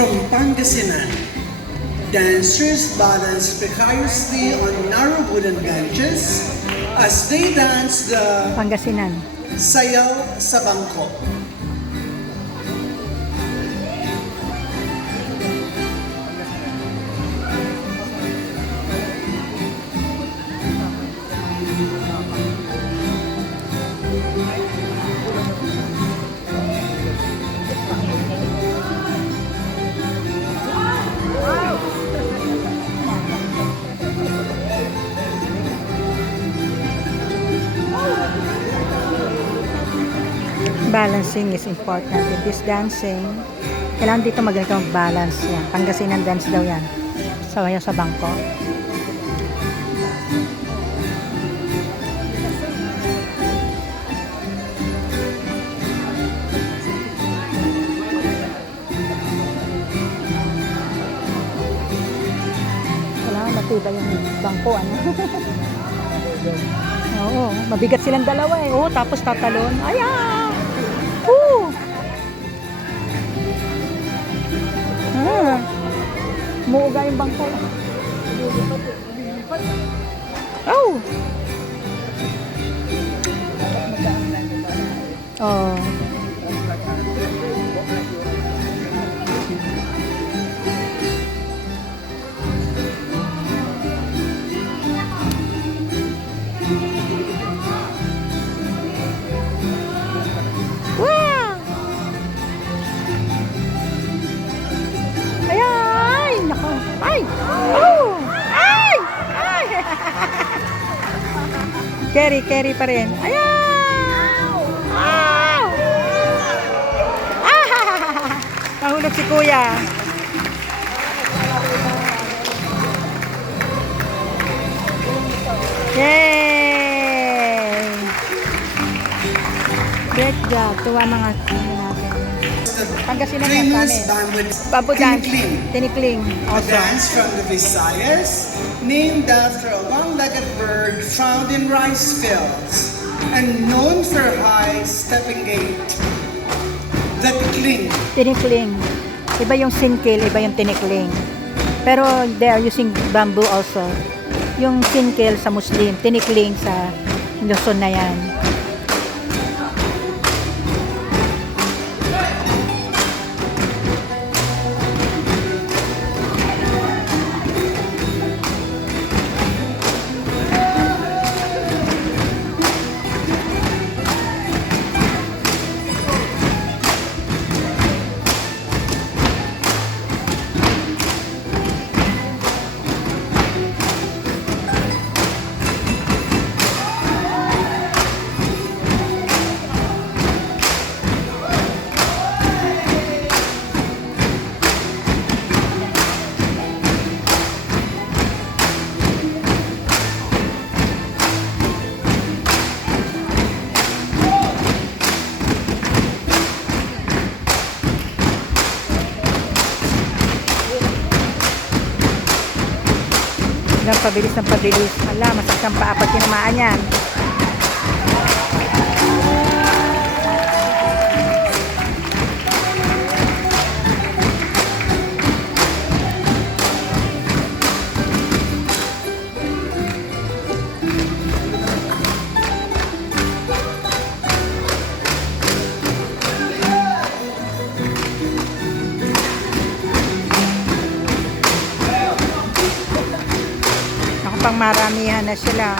From Pangasinan, dancers balance precariously on narrow wooden benches as they dance the Pangasinan. Sayaw sa Bangko. Balancing is important in this dancing. Kailangan dito magaling mag-balance yan. Pangasinan dance daw yan. Sawayaw sa bangko. Kailangan matibay yung bangko, ano? Oo, mabigat silang dalawa eh. Oo, tapos tatalon. Ayan! Muuga yung bangko. Oh! Oh. Ay! Oh! Ay! Ay! Carry pa rin. Ayaw! Ow! Ah! Nahulog si Kuya. Yay! Great job. Tuwa mga natin. Pangasinan yan kami. Bamboo dance. Tinikling. A dance from the Visayas, named after a one-legged bird found in rice fields and known for high stepping gait. The tikling. Tinikling. Iba yung sinkil, iba yung tinikling. Pero they are using bamboo also. Yung sinkil sa Muslim, tinikling sa Luzon na yan. Pabilis ng pabilis. Ala, masakang paa pag tinamaan yan. Pang maramihan na sila.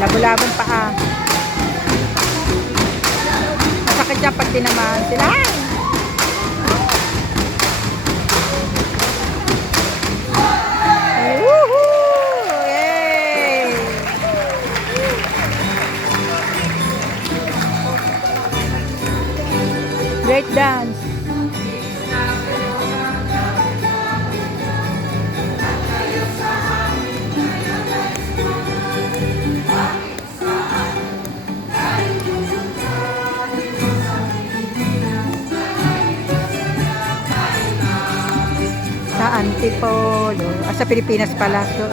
Labo-labong paa. Masakit dyan pag tinamaan sila. Great dance. Antipolo. Sa Pilipinas pala. So,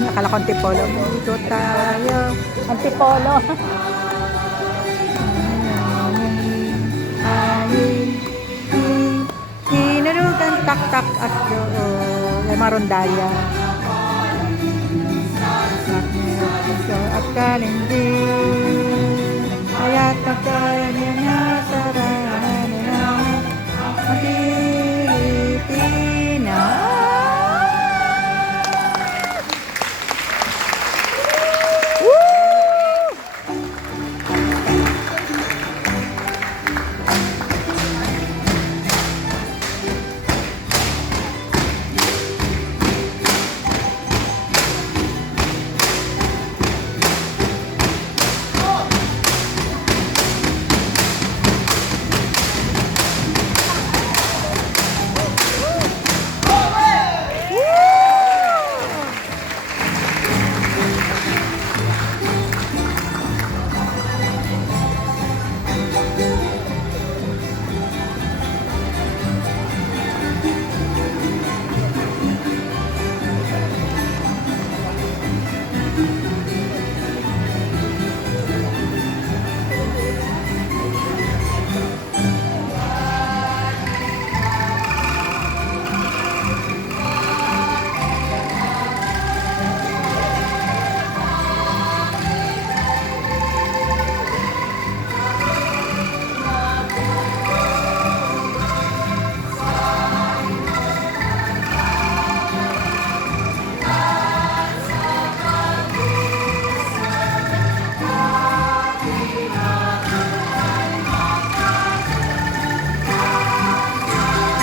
nakala ko Antipolo. Dito tayo. Antipolo. Hinurugan tak-tak at may marondaya. At kalindi. Ayat pagkaya niya na sarang ang Pilipinas.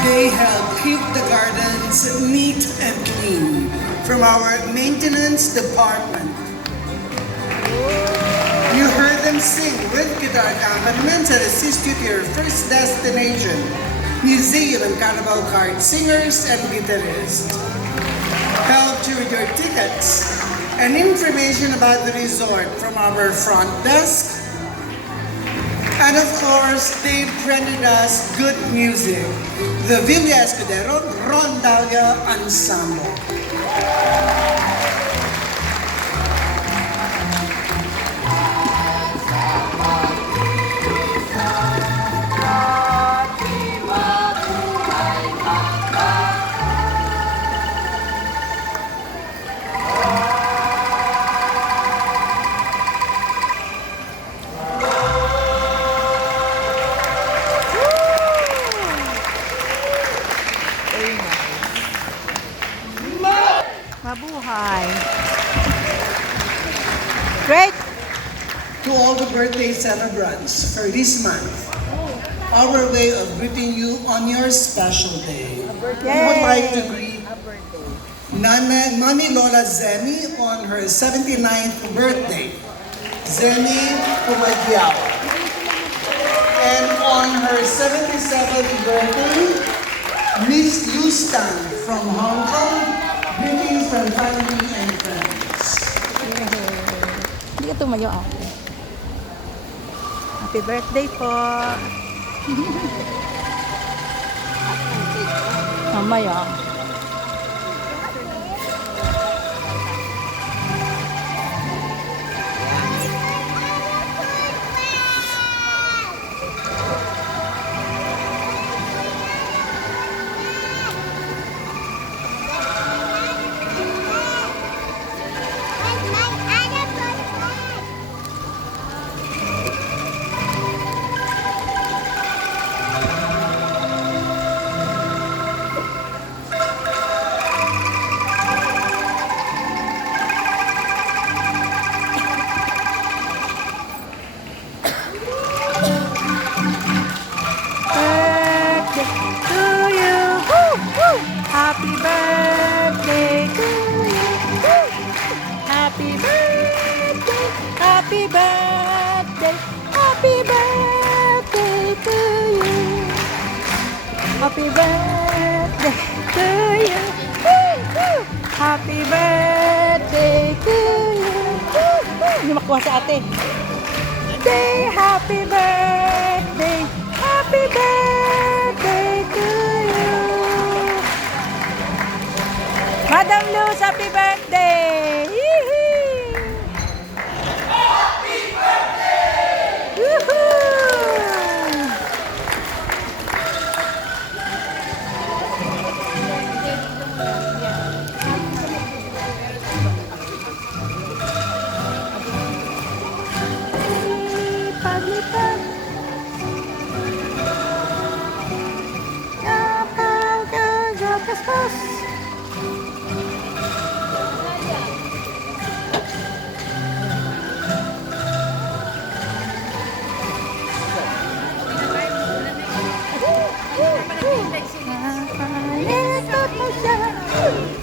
They help keep the gardens neat and clean from our maintenance department. You heard them sing with guitar accompaniments and assist you to your first destination, Museum and Carnival Card singers and guitarists. Helped you with your tickets and information about the resort from our front desk. And of course, they branded us good music. The Villa Escudero Rondalia Ensemble. Mabuhay. Great. To all the birthday celebrants for this month, our way of greeting you on your special day. We would like to greet Nana, Mami Lola Zeni on her 79th birthday. Zeni Pumagyaw. And on her 77th birthday, Miss Yustan from Hong Kong. Greetings from family and friends. Hindi ka tumayo ako. Happy birthday po. Mamaya. Happy birthday to you. Happy birthday, happy birthday, happy birthday to you. Happy birthday to you. Happy birthday to you. Hindi makuha sa ate. Happy birthday, happy birthday to you. Madam Luz, happy birthday! Yee-hee! Woohoo! Paglipat. Kapag-kapag-kapag.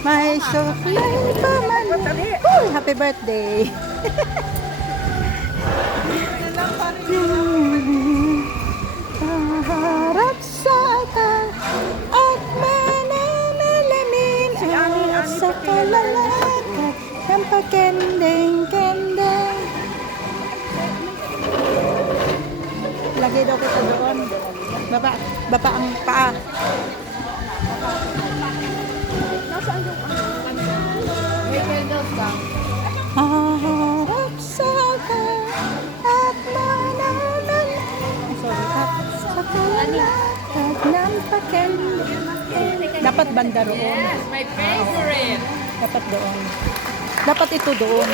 May suklay pa man. Uy, happy birthday. Harap sa atal at mananalamin sa kalalakad ng pagkendeng-kendeng. Lagay daw kita doon. Baba ang paa. Nasaan yung may candles ba? Harap sa atal at mananalamin sa kalalakad ng pagkendeng. Dapat banda roon. Yes, my favorite. Dapat doon. Dapat ito doon.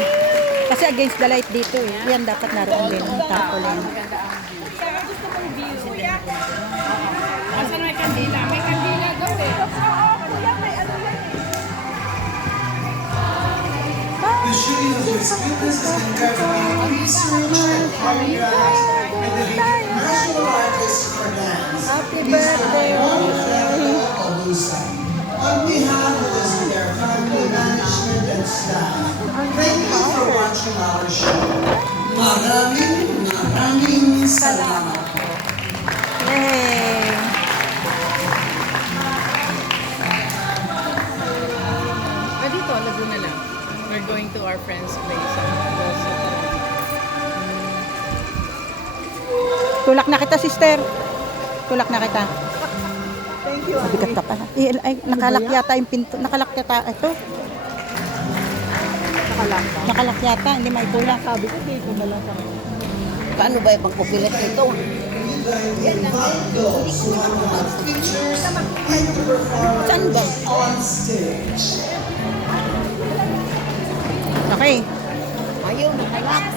Kasi against the light dito eh. Yan dapat naroon din ang tarpaulin. Asan may kandila? May kandila daw eh. The shooting of this goodness has been carefully researched and choreographed by the National Artist for Dance, Happy Ms. birthday, Ariana Obusa. On behalf of this their family, management, and staff, thank you for watching our show. Maraming salamat. Yay! Dito, Laguna lang. We're going to our friend's place. Tulak na kita, sister. Tulak na kita. Thank you. Mabigat ka pa. Ay, nakalak yata yung pinto. Nakalak yata ito. Nakalak yata. Hindi maitulak. Sabi ko, dito na lang kami. Paano ba ibang kupilit ito? Those who want to have pictures and perform on stage. Okay. Ayaw, nakalak.